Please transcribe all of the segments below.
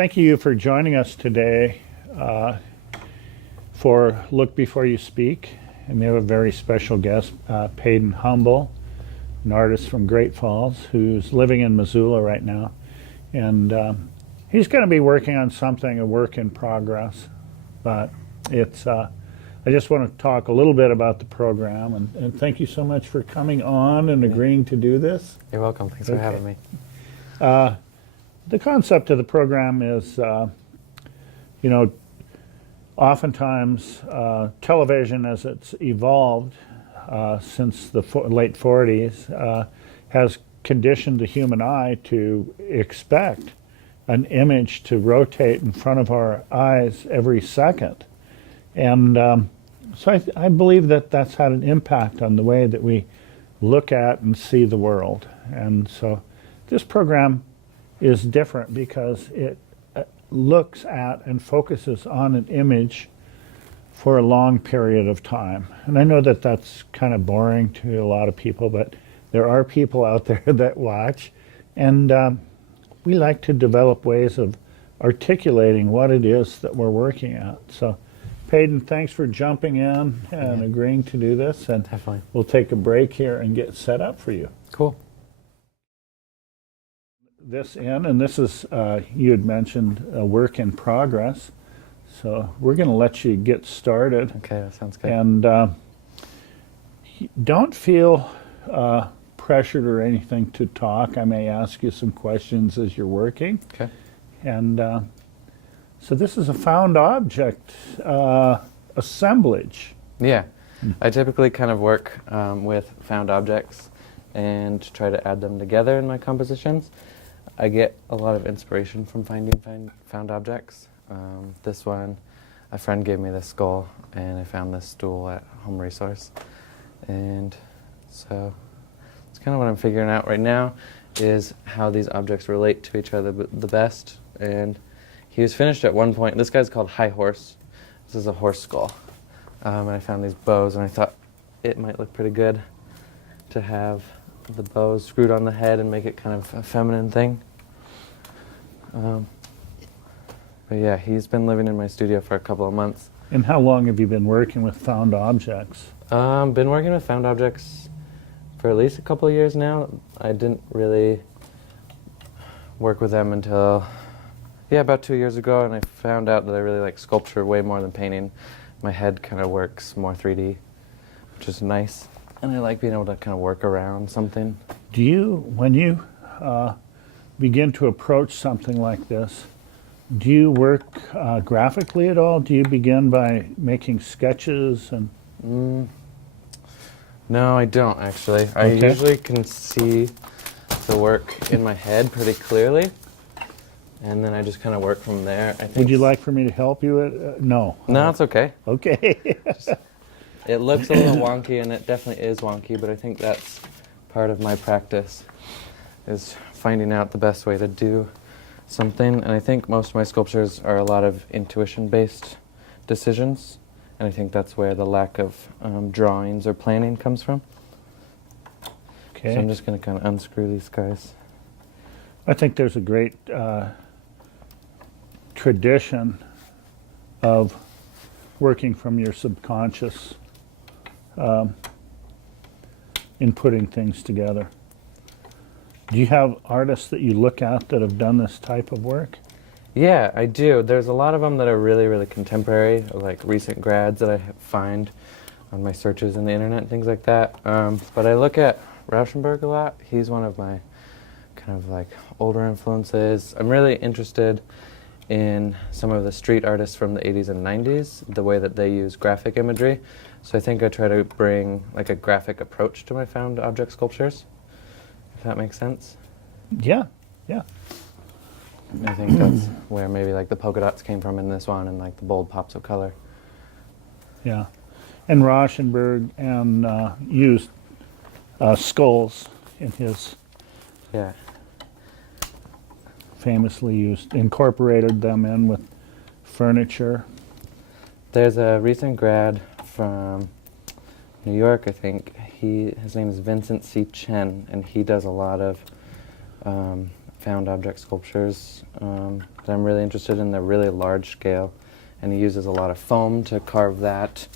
Thank you for joining us today for Look Before You Speak. And we have a very special guest, Padyn Humble, an artist from Great Falls who's living in Missoula right now. And he's going to be working on something, a work in progress. But it's, I just want to talk a little bit about the program. And thank you so much for coming on and agreeing to do this. You're welcome. Thanks for having me. The concept of the program is, oftentimes television as it's evolved since the late 40s has conditioned the human eye to expect an image to rotate in front of our eyes every second. And so I believe that that's had an impact on the way that we look at and see the world. And so this program is different because it looks at and focuses on an image for a long period of time. And I know that that's kind of boring to a lot of people, but there are people out there that watch, and we like to develop ways of articulating what it is that we're working at. So Padyn, thanks for jumping in and agreeing to do this, and Definitely. We'll take a break here and get set up for you. Cool. This in, and this is, you had mentioned a work in progress, so we're going to let you get started. Okay, that sounds good. And don't feel pressured or anything to talk. I may ask you some questions as you're working. Okay. And so this is a found object assemblage. Yeah, I typically kind of work with found objects and try to add them together in my compositions. I get a lot of inspiration from finding found objects. This one, a friend gave me this skull, and I found this stool at Home Resource. And so it's kind of what I'm figuring out right now is how these objects relate to each other the best. And he was finished at one point. This guy's called High Horse. This is a horse skull. And I found these bows, and I thought it might look pretty good to have the bows screwed on the head and make it kind of a feminine thing. But yeah, he's been living in my studio for a couple of months. And how long have you been working with found objects? Been working with found objects for at least a couple of years now. I didn't really work with them until, about 2 years ago, and I found out that I really like sculpture way more than painting. My head kind of works more 3D, which is nice. And I like being able to kind of work around something. Do you, when you begin to approach something like this, do you work graphically at all? Do you begin by making sketches? And No, I don't actually. I usually can see the work in my head pretty clearly, and then I just kind of work from there. I think. Would you like for me to help you? No. No, it's okay. Okay. It looks a little wonky, and it definitely is wonky, but I think that's part of my practice, is finding out the best way to do something. And I think most of my sculptures are a lot of intuition-based decisions, and I think that's where the lack of drawings or planning comes from. Okay. So I'm just going to kind of unscrew these guys. I think there's a great tradition of working from your subconscious in putting things together. Do you have artists that you look at that have done this type of work? Yeah, I do. There's a lot of them that are really, really contemporary, like recent grads that I find on my searches in the internet and things like that. But I look at Rauschenberg a lot. He's one of my kind of like older influences. I'm really interested in some of the street artists from the 80s and 90s, the way that they use graphic imagery. So I think I try to bring like a graphic approach to my found object sculptures, if that makes sense. Yeah, yeah. I think that's where maybe like the polka dots came from in this one, and like the bold pops of color. Yeah. And Rauschenberg and used skulls in his Yeah. famously used, incorporated them in with furniture. There's a recent grad from New York, I think. His name is Vincent C. Chen, and he does a lot of found object sculptures that I'm really interested in. They're really large scale, and he uses a lot of foam to carve that,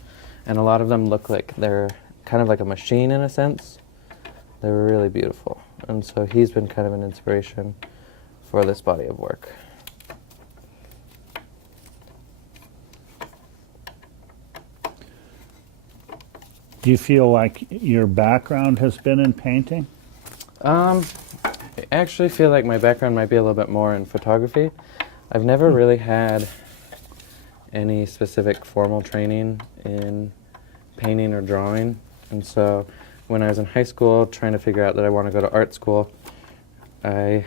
and a lot of them look like they're kind of like a machine in a sense. They're really beautiful, and so he's been kind of an inspiration for this body of work. Do you feel like your background has been in painting? I actually feel like my background might be a little bit more in photography. I've never really had any specific formal training in painting or drawing, and so when I was in high school trying to figure out that I want to go to art school, I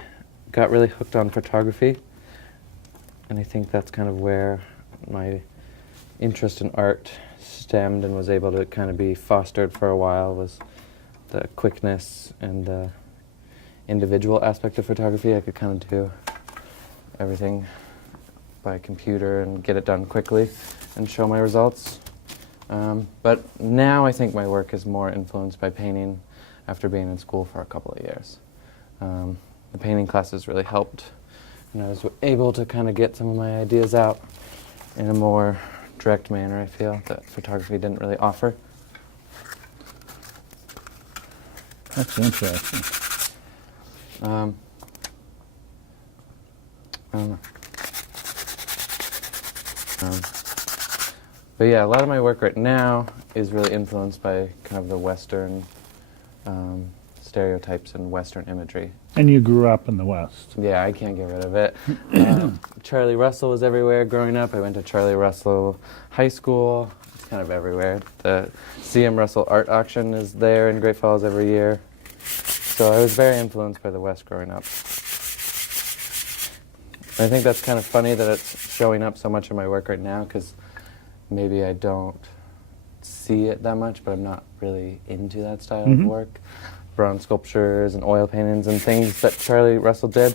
got really hooked on photography, and I think that's kind of where my interest in art stemmed and was able to kind of be fostered for a while, was the quickness and the individual aspect of photography. I could kind of do everything by computer and get it done quickly and show my results. But now I think my work is more influenced by painting after being in school for a couple of years. The painting classes really helped, and I was able to kind of get some of my ideas out in a more direct manner, I feel, that photography didn't really offer. That's interesting. I don't know. But yeah, a lot of my work right now is really influenced by kind of the Western stereotypes and Western imagery. And you grew up in the West. Yeah, I can't get rid of it. Charlie Russell was everywhere growing up. I went to Charlie Russell High School. It's kind of everywhere. The C.M. Russell Art Auction is there in Great Falls every year. So I was very influenced by the West growing up. I think that's kind of funny that it's showing up so much in my work right now, because maybe I don't see it that much, but I'm not really into that style of work. Bronze sculptures and oil paintings and things that Charlie Russell did,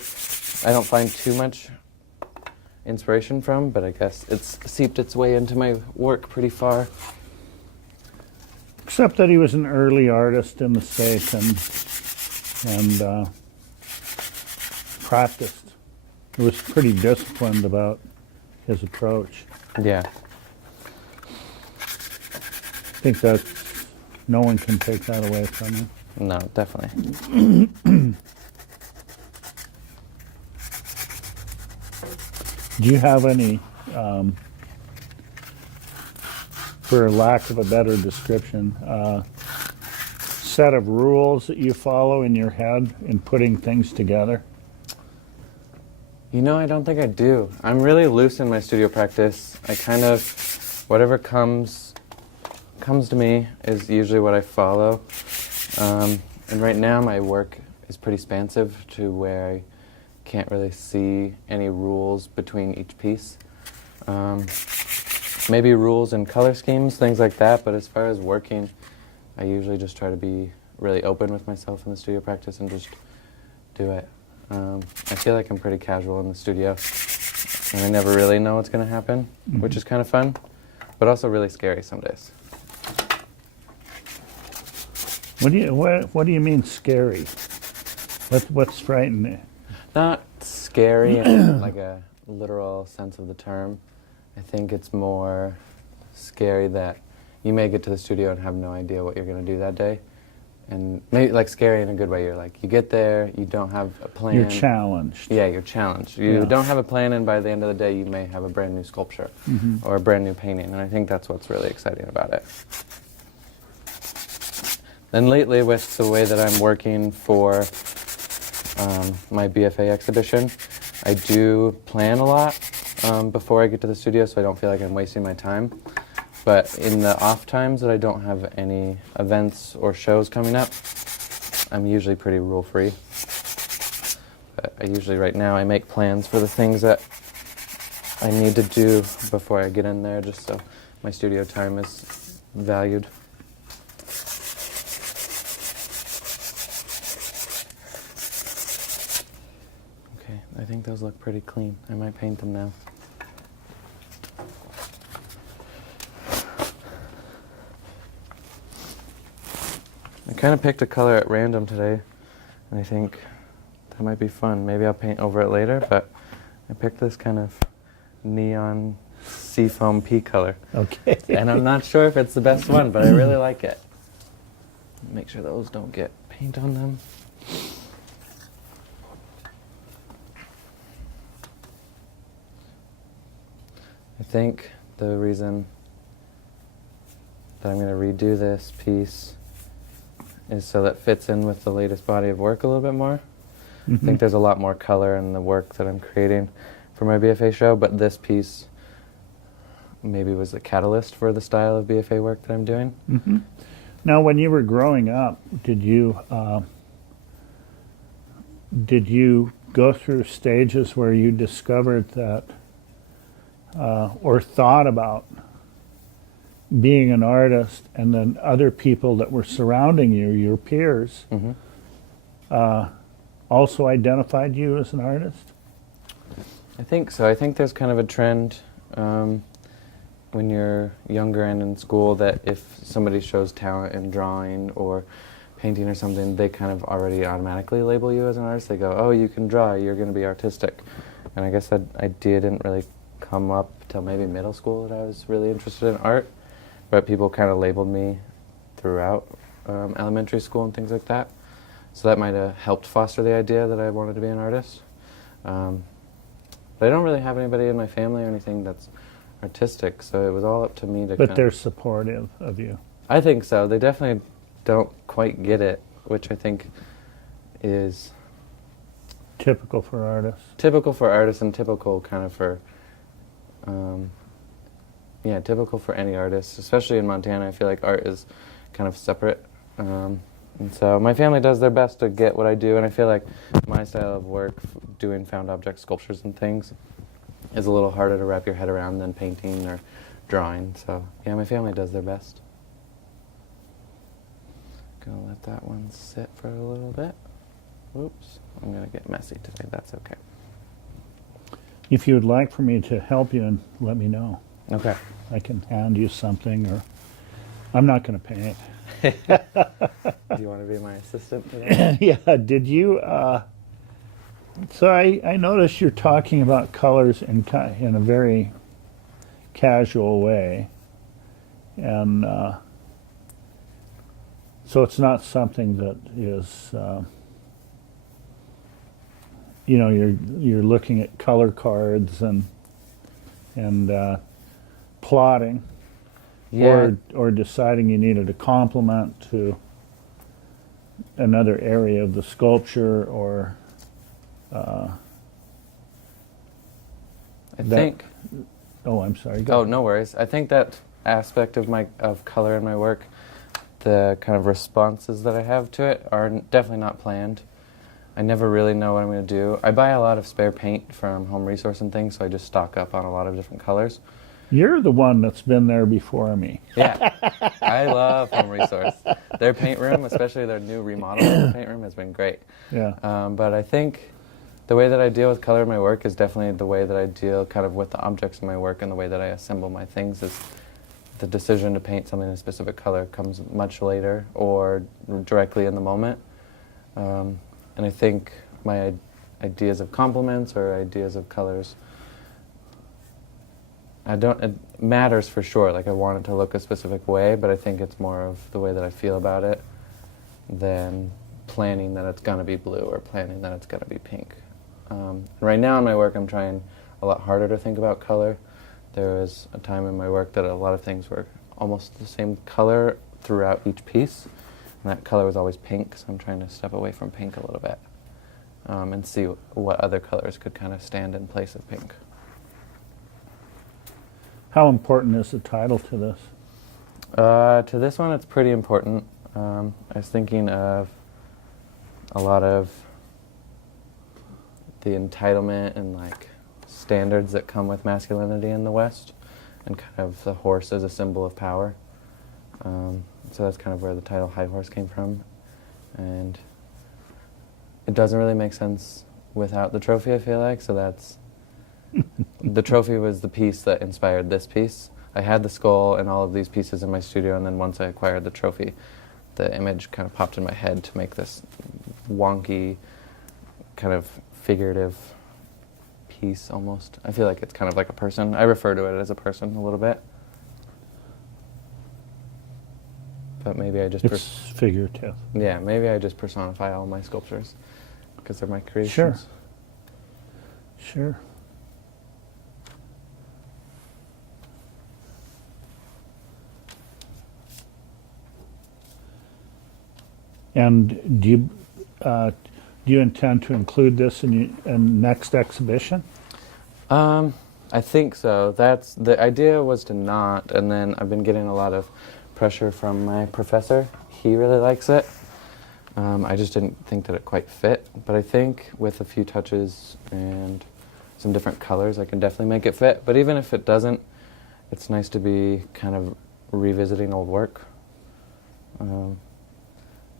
I don't find too much inspiration from, but I guess it's seeped its way into my work pretty far. Except that he was an early artist in the States and practiced. He was pretty disciplined about his approach. Yeah. I think that no one can take that away from him. No, definitely. Do you have any, for lack of a better description, set of rules that you follow in your head in putting things together? You know, I don't think I do. I'm really loose in my studio practice. I kind of, whatever comes to me is usually what I follow. And right now my work is pretty expansive to where I can't really see any rules between each piece. Maybe rules and color schemes, things like that, but as far as working, I usually just try to be really open with myself in the studio practice and just do it. I feel like I'm pretty casual in the studio, and I never really know what's going to happen, which is kind of fun, but also really scary some days. What do you mean scary? What's frightening? Not scary in like a literal sense of the term. I think it's more scary that you may get to the studio and have no idea what you're going to do that day. And maybe like scary in a good way. You're like, you get there, you don't have a plan. You're challenged. Yeah, you're challenged. You don't have a plan, and by the end of the day, you may have a brand new sculpture or a brand new painting. And I think that's what's really exciting about it. Then lately, with the way that I'm working for my BFA exhibition, I do plan a lot before I get to the studio, so I don't feel like I'm wasting my time. But in the off times that I don't have any events or shows coming up, I'm usually pretty rule-free. But I usually, right now, I make plans for the things that I need to do before I get in there, just so my studio time is valued. I think those look pretty clean. I might paint them now. I kind of picked a color at random today, and I think That might be fun. Maybe I'll paint over it later, but I picked this kind of neon seafoam pea color. Okay. And I'm not sure if it's the best one, but I really like it. Make sure those don't get paint on them. I think the reason that I'm going to redo this piece is so that fits in with the latest body of work a little bit more. I think there's a lot more color in the work that I'm creating for my BFA show, but this piece maybe was the catalyst for the style of BFA work that I'm doing. Now, when you were growing up, did you go through stages where you discovered that or thought about being an artist, and then other people that were surrounding you, your peers, also identified you as an artist? I think so. I think there's kind of a trend when you're younger and in school that if somebody shows talent in drawing or painting or something, they kind of already automatically label you as an artist. They go, oh, you can draw, you're going to be artistic. And I guess that idea didn't really come up till maybe middle school, that I was really interested in art. But people kind of labeled me throughout elementary school and things like that. So that might have helped foster the idea that I wanted to be an artist. But I don't really have anybody in my family or anything that's artistic, so it was all up to me to But they're supportive of you. I think so. They definitely don't quite get it, which I think is Typical for artists. typical for artists and typical kind of for, typical for any artist, especially in Montana. I feel like art is kind of separate. And so my family does their best to get what I do, and I feel like my style of work, doing found object sculptures and things, is a little harder to wrap your head around than painting or drawing. So yeah, my family does their best. Gonna let that one sit for a little bit. Oops, I'm gonna get messy today, that's okay. If you would like for me to help you, let me know. Okay. I can hand you something, or I'm not going to paint. Do you want to be my assistant today? Yeah, did you, so I noticed you're talking about colors in a very casual way, and so it's not something that is, you're looking at color cards and plotting, Yeah. or deciding you needed a complement to another area of the sculpture, or I think. Oh, I'm sorry. Go Oh, no worries. I think that aspect of color in my work, the kind of responses that I have to it, are definitely not planned. I never really know what I'm going to do. I buy a lot of spare paint from Home Resource and things, so I just stock up on a lot of different colors. You're the one that's been there before me. Yeah, I love Home Resource. Their paint room, especially their new remodel of the paint room, has been great. Yeah. But I think the way that I deal with color in my work is definitely the way that I deal kind of with the objects in my work, and the way that I assemble my things is the decision to paint something in a specific color comes much later or directly in the moment. And I think my ideas of complements or ideas of colors, it matters for sure. Like, I want it to look a specific way, but I think it's more of the way that I feel about it than planning that it's going to be blue or planning that it's going to be pink. Right now in my work, I'm trying a lot harder to think about color. There was a time in my work that a lot of things were almost the same color throughout each piece, and that color was always pink, so I'm trying to step away from pink a little bit and see what other colors could kind of stand in place of pink. How important is the title to this? To this one, it's pretty important. I was thinking of a lot of the entitlement and like standards that come with masculinity in the West, and kind of the horse as a symbol of power. So that's kind of where the title High Horse came from. And it doesn't really make sense without the trophy, I feel like, so that's... The trophy was the piece that inspired this piece. I had the skull and all of these pieces in my studio, and then once I acquired the trophy, the image kind of popped in my head to make this wonky kind of figurative piece almost. I feel like it's kind of like a person. I refer to it as a person a little bit. But maybe I just... It's figurative. Yeah, maybe I just personify all my sculptures because they're my creations. Sure. Sure. And do you intend to include this in next exhibition? I think so. That's the idea, was to not, and then I've been getting a lot of pressure from my professor. He really likes it. I just didn't think that it quite fit, but I think with a few touches and some different colors, I can definitely make it fit. But even if it doesn't, it's nice to be kind of revisiting old work.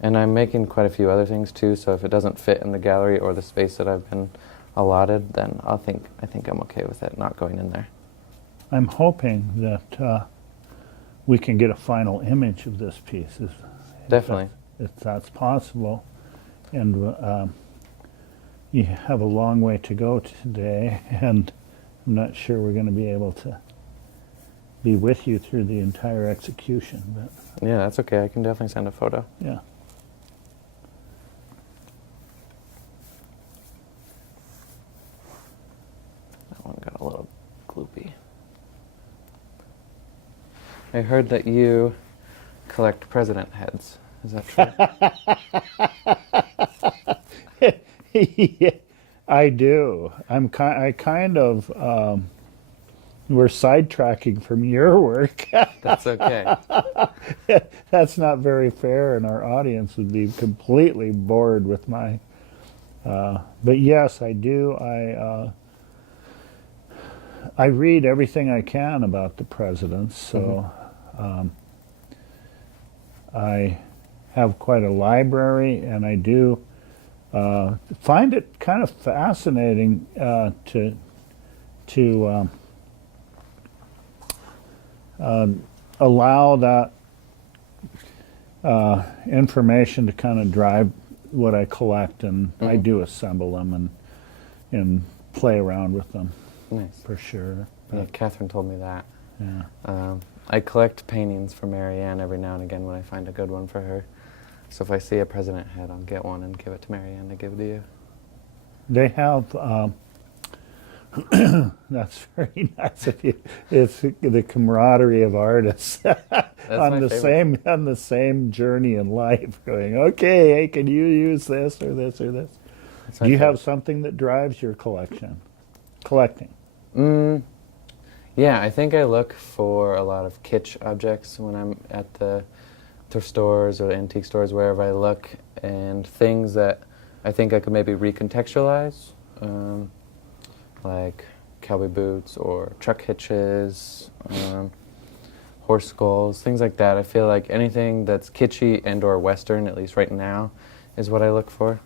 And I'm making quite a few other things too, so if it doesn't fit in the gallery or the space that I've been allotted, then I think I'm okay with it not going in there. I'm hoping that we can get a final image of this piece. Definitely. If that's possible. And you have a long way to go today, and I'm not sure we're going to be able to be with you through the entire execution. But Yeah, that's okay. I can definitely send a photo. yeah. That one got a little gloopy. I heard that you collect president heads. Is that true? Yeah, I do. I kind of, we're sidetracking from your work. That's okay. That's not very fair, and our audience would be completely bored with my, but yes, I do. I read everything I can about the presidents, so I have quite a library, and I do find it kind of fascinating to allow that information to kind of drive what I collect, and I do assemble them and play around with them. Nice. For sure. Yeah, Catherine told me that. Yeah. I collect paintings for Marianne every now and again when I find a good one for her. So if I see a president head, I'll get one and give it to Marianne to give to you. They have, that's very nice of you. It's the camaraderie of artists on the same journey in life, going, okay, hey, can you use this or this or this? Do you have something that drives your collecting? Yeah, I think I look for a lot of kitsch objects when I'm at the thrift stores or the antique stores, wherever I look, and things that I think I could maybe recontextualize, like cowboy boots or truck hitches, horse skulls, things like that. I feel like anything that's kitschy and or Western, at least right now, is what I look for.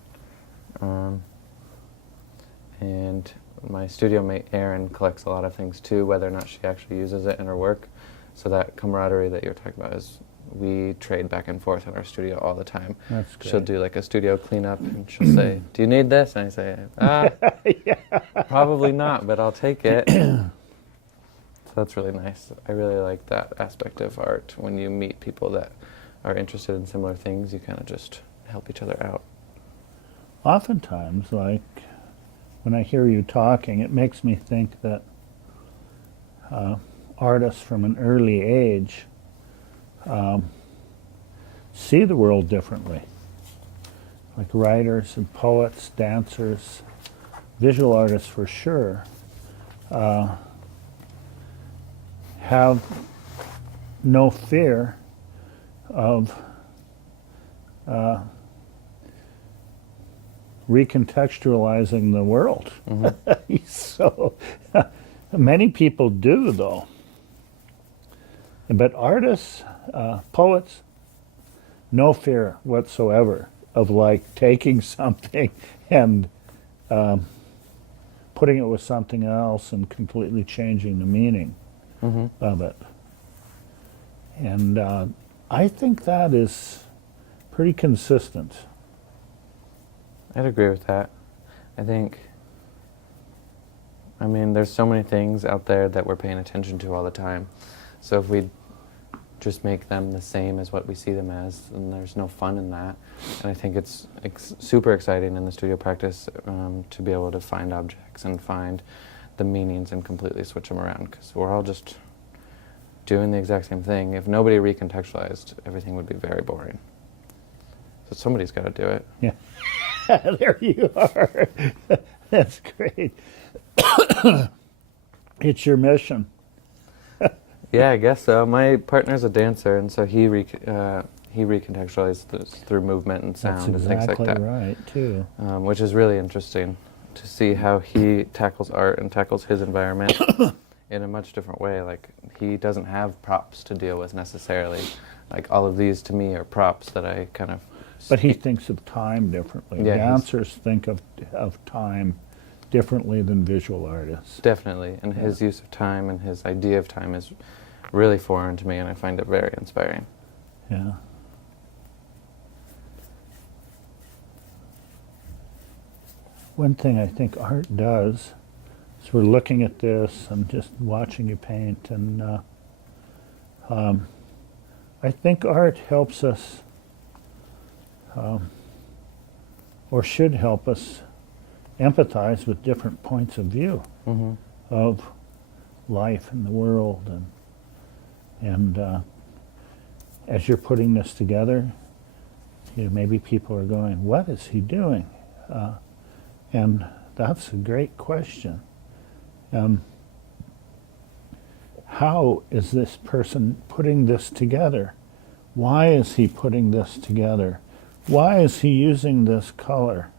And my studio mate Erin collects a lot of things too, whether or not she actually uses it in her work. So that camaraderie that you're talking about is, we trade back and forth in our studio all the time. That's great. She'll do like a studio cleanup and she'll say, do you need this? And I say, probably not, but I'll take it. So that's really nice. I really like that aspect of art. When you meet people that are interested in similar things, you kind of just help each other out. Oftentimes, like when I hear you talking, it makes me think that artists from an early age see the world differently. Like writers and poets, dancers, visual artists for sure, have no fear of recontextualizing the world. So many people do, though. But artists, poets, no fear whatsoever of like taking something and putting it with something else and completely changing the meaning of it. And I think that is pretty consistent. I'd agree with that. I think, I mean, there's so many things out there that we're paying attention to all the time. So if we just make them the same as what we see them as, then there's no fun in that. And I think it's super exciting in the studio practice to be able to find objects and find the meanings and completely switch them around, because we're all just doing the exact same thing. If nobody recontextualized, everything would be very boring. So somebody's got to do it. Yeah. There you are. That's great. It's your mission. Yeah, I guess so. My partner's a dancer, and so he recontextualized this through movement and sound That's and things like that. right, too. Which is really interesting to see how he tackles art and tackles his environment in a much different way. Like, he doesn't have props to deal with necessarily. Like, all of these to me are props that I kind of... But he thinks of time differently. Yeah, dancers think of time differently than visual artists. Definitely. And his use of time and his idea of time is really foreign to me, and I find it very inspiring. Yeah. One thing I think art does is we're looking at this and just watching you paint, and I think art helps us, or should help us, empathize with different points of view of life and the world, and as you're putting this together, you know, maybe people are going, "What is he doing?" And that's a great question. How is this person putting this together? Why is he putting this together? Why is he using this color?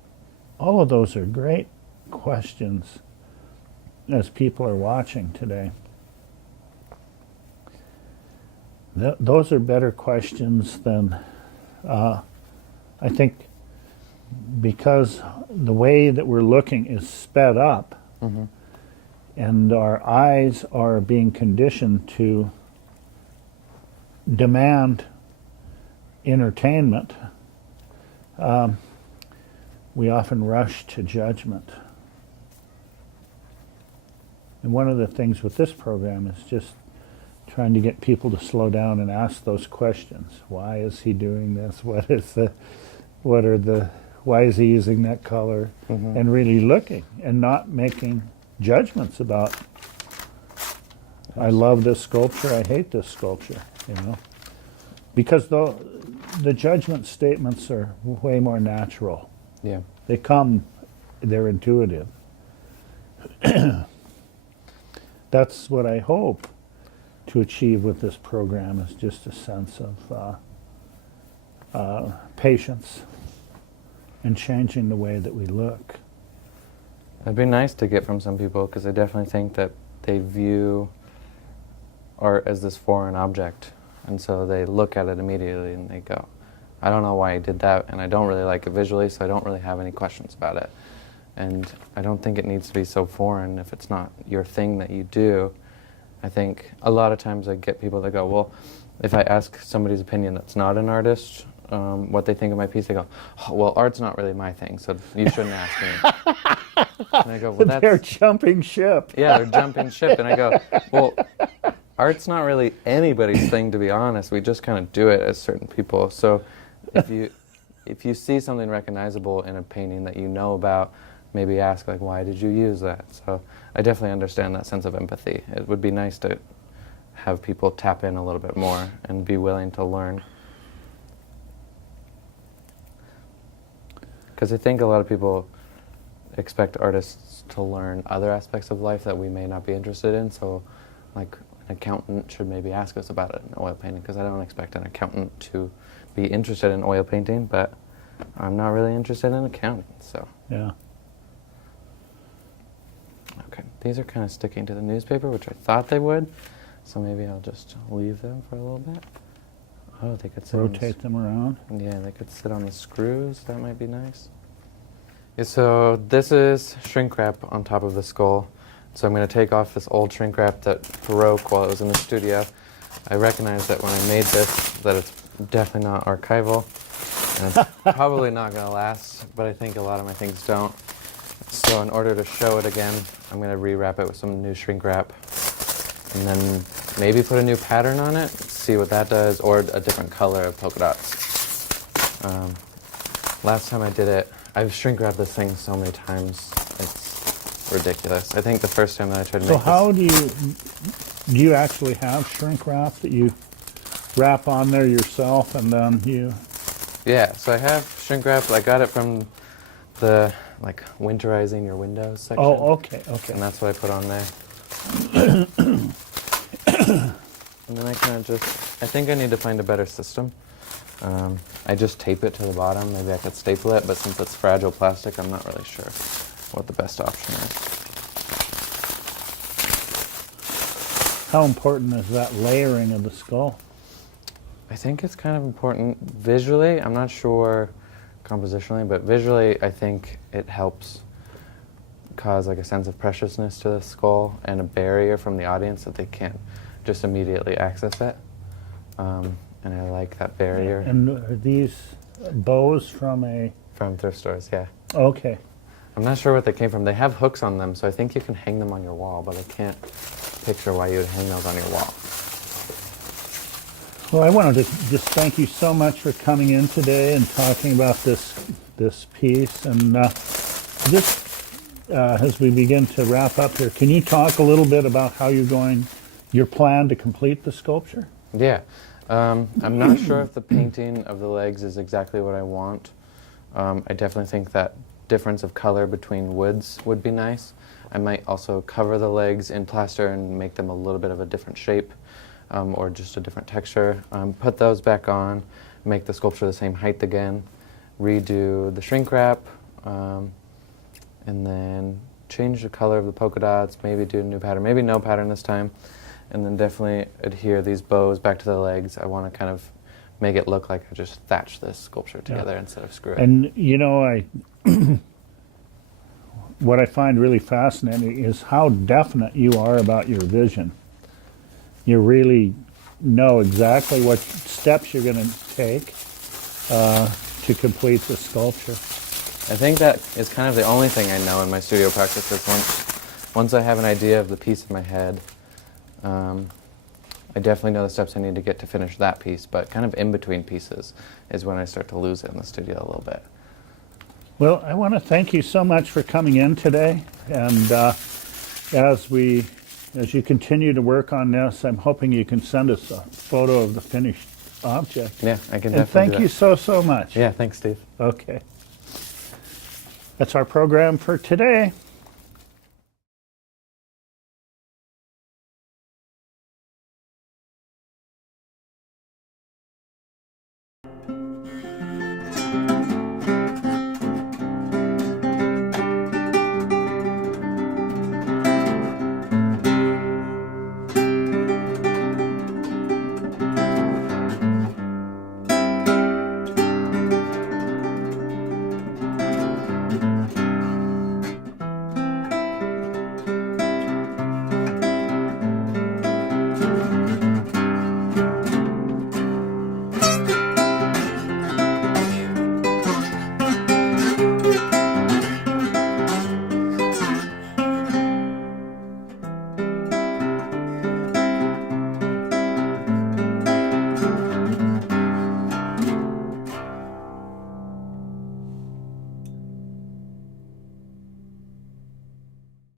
All of those are great questions as people are watching today. Those are better questions than, I think, because the way that we're looking is sped up, and our eyes are being conditioned to demand entertainment. We often rush to judgment. And one of the things with this program is just trying to get people to slow down and ask those questions. Why is he doing this? Why is he using that color? And really looking and not making judgments about, I love this sculpture, I hate this sculpture, you know. Because the judgment statements are way more natural. Yeah. They're intuitive. That's what I hope to achieve with this program, is just a sense of patience and changing the way that we look. It'd be nice to get from some people, because I definitely think that they view art as this foreign object, and so they look at it immediately and they go, I don't know why he did that, and I don't really like it visually, so I don't really have any questions about it. And I don't think it needs to be so foreign if it's not your thing that you do. I think a lot of times I get people that go, well, if I ask somebody's opinion that's not an artist, what they think of my piece, they go, oh, well, art's not really my thing, so you shouldn't ask me. And I go, well, that's... They're jumping ship. Yeah, they're jumping ship. And I go, well, art's not really anybody's thing, to be honest. We just kind of do it as certain people. So if you see something recognizable in a painting that you know about, maybe ask, like, why did you use that? So I definitely understand that sense of empathy. It would be nice to have people tap in a little bit more and be willing to learn. Because I think a lot of people expect artists to learn other aspects of life that we may not be interested in. So, like, an accountant should maybe ask us about it in oil painting, because I don't expect an accountant to be interested in oil painting, but I'm not really interested in accounting, so. Yeah. Okay, these are kind of sticking to the newspaper, which I thought they would, so maybe I'll just leave them for a little bit. Oh, they could sit Rotate them around. Yeah, they could sit on the screws. That might be nice. Yeah, so this is shrink wrap on top of the skull. So I'm going to take off this old shrink wrap that broke while I was in the studio. I recognized that when I made this, that it's definitely not archival. And it's probably not going to last, but I think a lot of my things don't. So in order to show it again, I'm going to rewrap it with some new shrink wrap, and then maybe put a new pattern on it, see what that does, or a different color of polka dots. Last time I did it, I've shrink wrapped this thing so many times, it's ridiculous. I think the first time that I tried to So make how do you actually have shrink wrap that you wrap on there yourself and then you... Yeah, so I have shrink wrap. I got it from the winterizing your windows section. Oh, okay, okay. And that's what I put on there. And then I kind of just, I think I need to find a better system. I just tape it to the bottom. Maybe I could staple it, but since it's fragile plastic, I'm not really sure what the best option is. How important is that layering of the skull? I think it's kind of important visually. I'm not sure compositionally, but visually I think it helps cause a sense of preciousness to the skull and a barrier from the audience that they can't just immediately access it. And I like that barrier. And are these bows from a... From thrift stores, yeah. Okay. I'm not sure what they came from. They have hooks on them, so I think you can hang them on your wall, but I can't picture why you would hang those on your wall. Well, I wanted to just thank you so much for coming in today and talking about this piece. And just as we begin to wrap up here, can you talk a little bit about how your plan to complete the sculpture? Yeah. I'm not sure if the painting of the legs is exactly what I want. I definitely think that difference of color between woods would be nice. I might also cover the legs in plaster and make them a little bit of a different shape, or just a different texture. Put those back on, make the sculpture the same height again, redo the shrink wrap, and then change the color of the polka dots, maybe do a new pattern, maybe no pattern this time, and then definitely adhere these bows back to the legs. I want to kind of make it look like I just thatched this sculpture together instead of screw it. And what I find really fascinating is how definite you are about your vision. You really know exactly what steps you're going to take to complete the sculpture. I think that is kind of the only thing I know in my studio practice is once I have an idea of the piece in my head, I definitely know the steps I need to get to finish that piece, but kind of in between pieces is when I start to lose it in the studio a little bit. Well, I want to thank you so much for coming in today, and as you continue to work on this, I'm hoping you can send us a photo of the finished object. Yeah, I can definitely And thank do you that. so much. Yeah, thanks, Steve. Okay. That's our program for today.